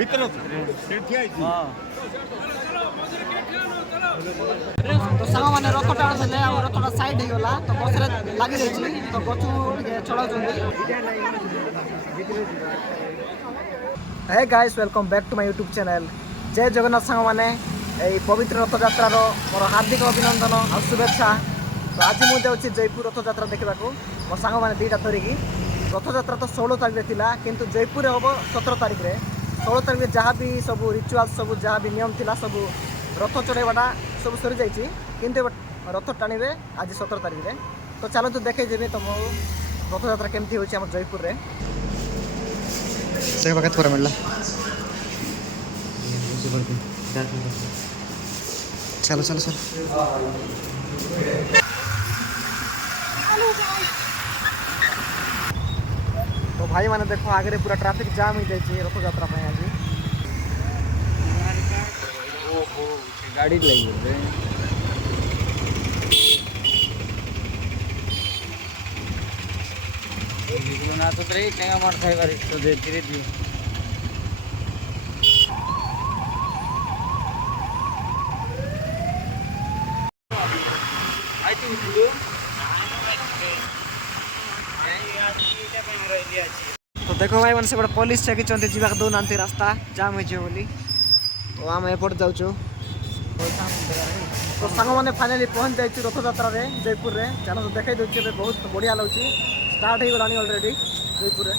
ଭିତରେ ଠିଆ ହେଇଛି। तो सांग मैंने रथ टाणुले रथटा साइड होगा तो बस लगी रही तो गच चढ़ाऊ। Hey guys welcome back to my YouTube channel Jai Jagannath सांग मैंने पवित्र रथ यात्रार मोर हार्दिक अभिनंदन और शुभेच्छा। तो आज मुझे जाऊँगी जयपुर रथ यात्रा देखा मो सांग मैंने दुईटा धरिकी रथ यात्रा तो 16 तारीख थी किंतु जयपुर हम 17 तारीख में 16 तारीख जहाँ भी सब रिचुआल्स सब जहाँ भी नियम थिला सब रथ चढ़ाइबाटा सब सरी जाइए किंतु रथ टाणिबे आज 17 तारीख में। तो चलो तो देखे जी तुम रथ यात्रा केमती होची हम जयपुर रे से वक्त पूरा मिलला। चलो चलो चलो तो भाई मैंने देखो आगे पूरा ट्रैफिक जाम हो जाए रथ यात्रा आज गाड़ी लगी ना तो टेंगा मार खाइबार तो धीरे धीरे तो देखो भाई मैंने से पुलिस चेक जीवा दौना रास्ता जाम हो बोली तो आम एपट जाऊँ। तो सांग मैंने फाइनाली पहुँच जाइए रथ यात्रा जयपुर रे चलो तो देखा दूसरी बहुत बढ़िया लगे स्टार्ट हो गला अलरेडी जयपुर रे।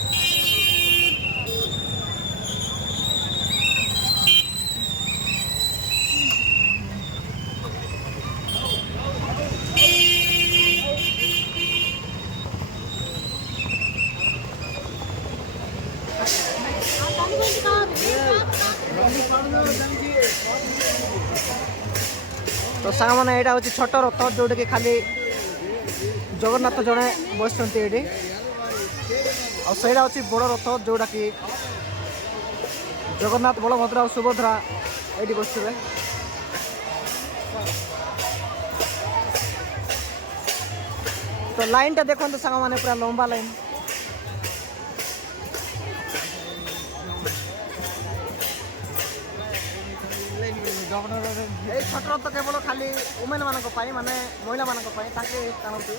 तो सांग मैंने यहाँ हूँ छोट रथ जोटा कि खाली जगन्नाथ जड़े बस ये आईटा हूँ बड़ रथ जोटा कि जगन्नाथ बलभद्र और सुभद्रा ये बस। तो लाइन टा देखो सांग मैंने पूरा लंबा लाइन छोट रथ केवल खाली वुमेन मान माने महिला मान टाणुती।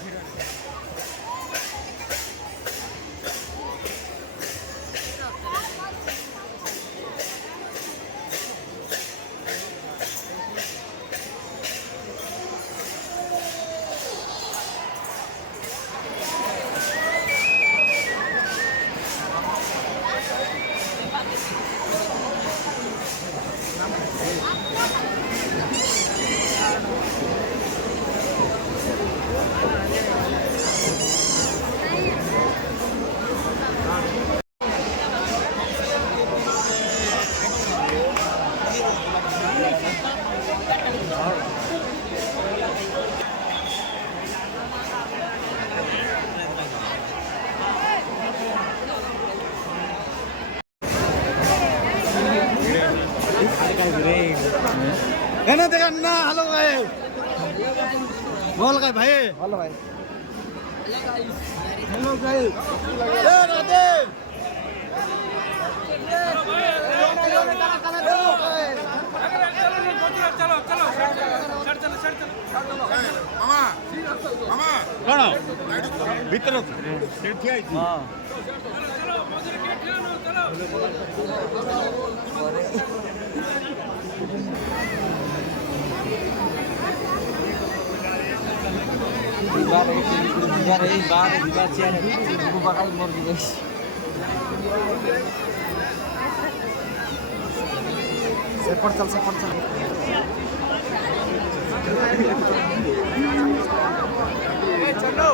ना हेलो भाई बोल गए भाई हेलो भाई हेलो भाई राधे चलो चलो मामा कौन भीतर ठिया सेपट चल चलो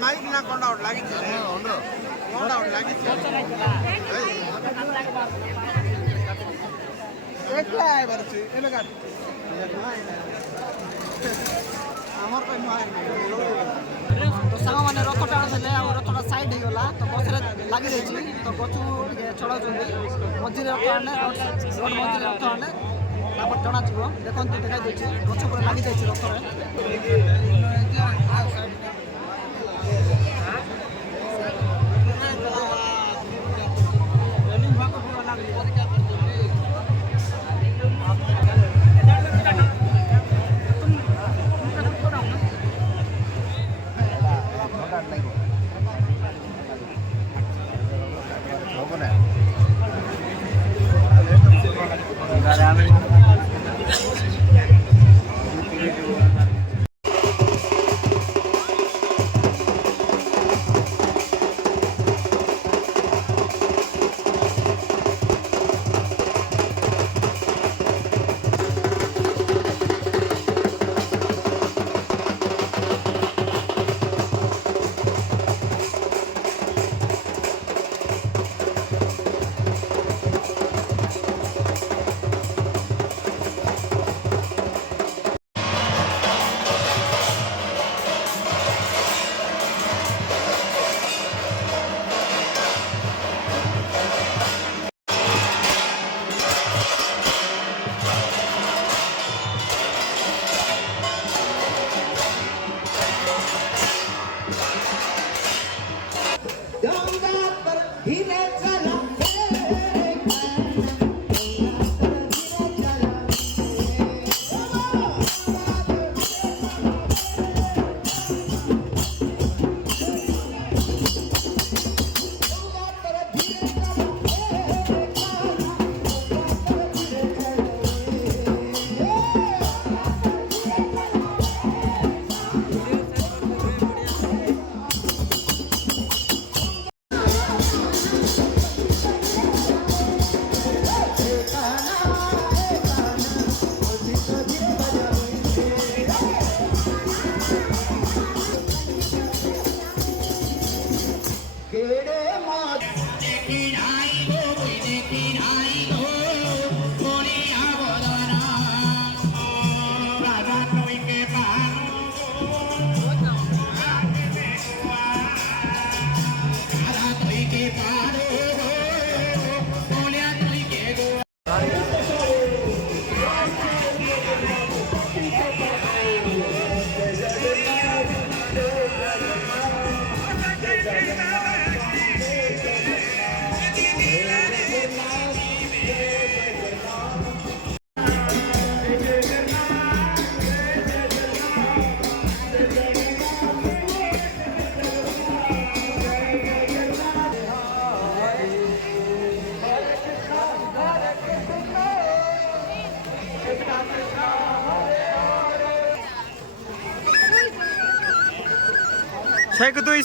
माइक ना कोंडा लागी कोंडा लागी एकला आए बरची एने काट ତ ସାଙ୍ଗମାନେ ରଥ ଟାଣୁଥିଲେ ଆଉ ରଥଟା ସାଇଡ୍ ହେଇଗଲା ତ ବସ୍ରେ ଲାଗିଯାଇଛି ତ ଗଛକୁ ଟିକେ ଚଢ଼ାଉଛନ୍ତି ମଝିରେ ରଥ ଆଣିଲେ ରୋଡ଼ ମଝିରେ ରଥ ଆଣିଲେ ତାପରେ ଟଣାଯିବ ଦେଖନ୍ତୁ ଦେଖାଇ ଦେଉଛି ଗଛ ଉପରେ ଲାଗିଯାଇଛି ରଥରେ।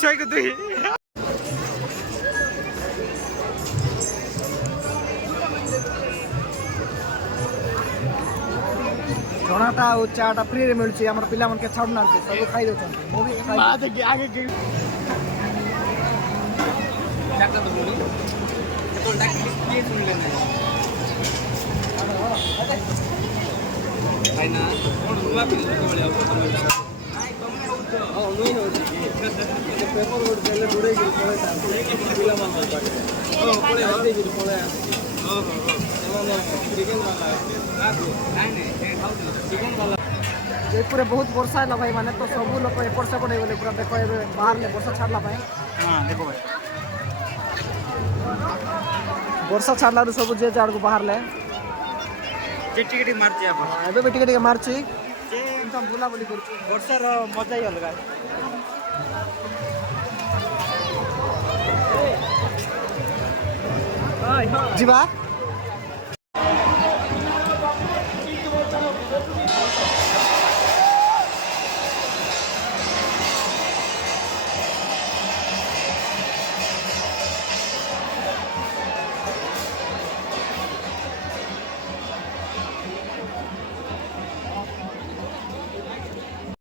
ছয়কে দুই। ଜଣାଟା ଆଉ ଚାଟା ଫ୍ରିରେ ମିଳୁଛି ଆମର ପିଲାମାନେ ଛାଡ଼ୁନାହାନ୍ତି ସବୁ ଖାଇ ଦେଉଛନ୍ତି ମୁଁ ବି जयपुर बहुत वर्षा है भाई माने तो सब लोग एपट सेपट हो पूरा देख बाहर ले वर्षा छाड़ला वर्षा छाड़ला सब जे जाड़ को बाहर ले एबे भी टिके मारची एकदम बुला बुली करची ବର୍ଷାର ମଜା ହିଁ ଅଲଗା। जीवा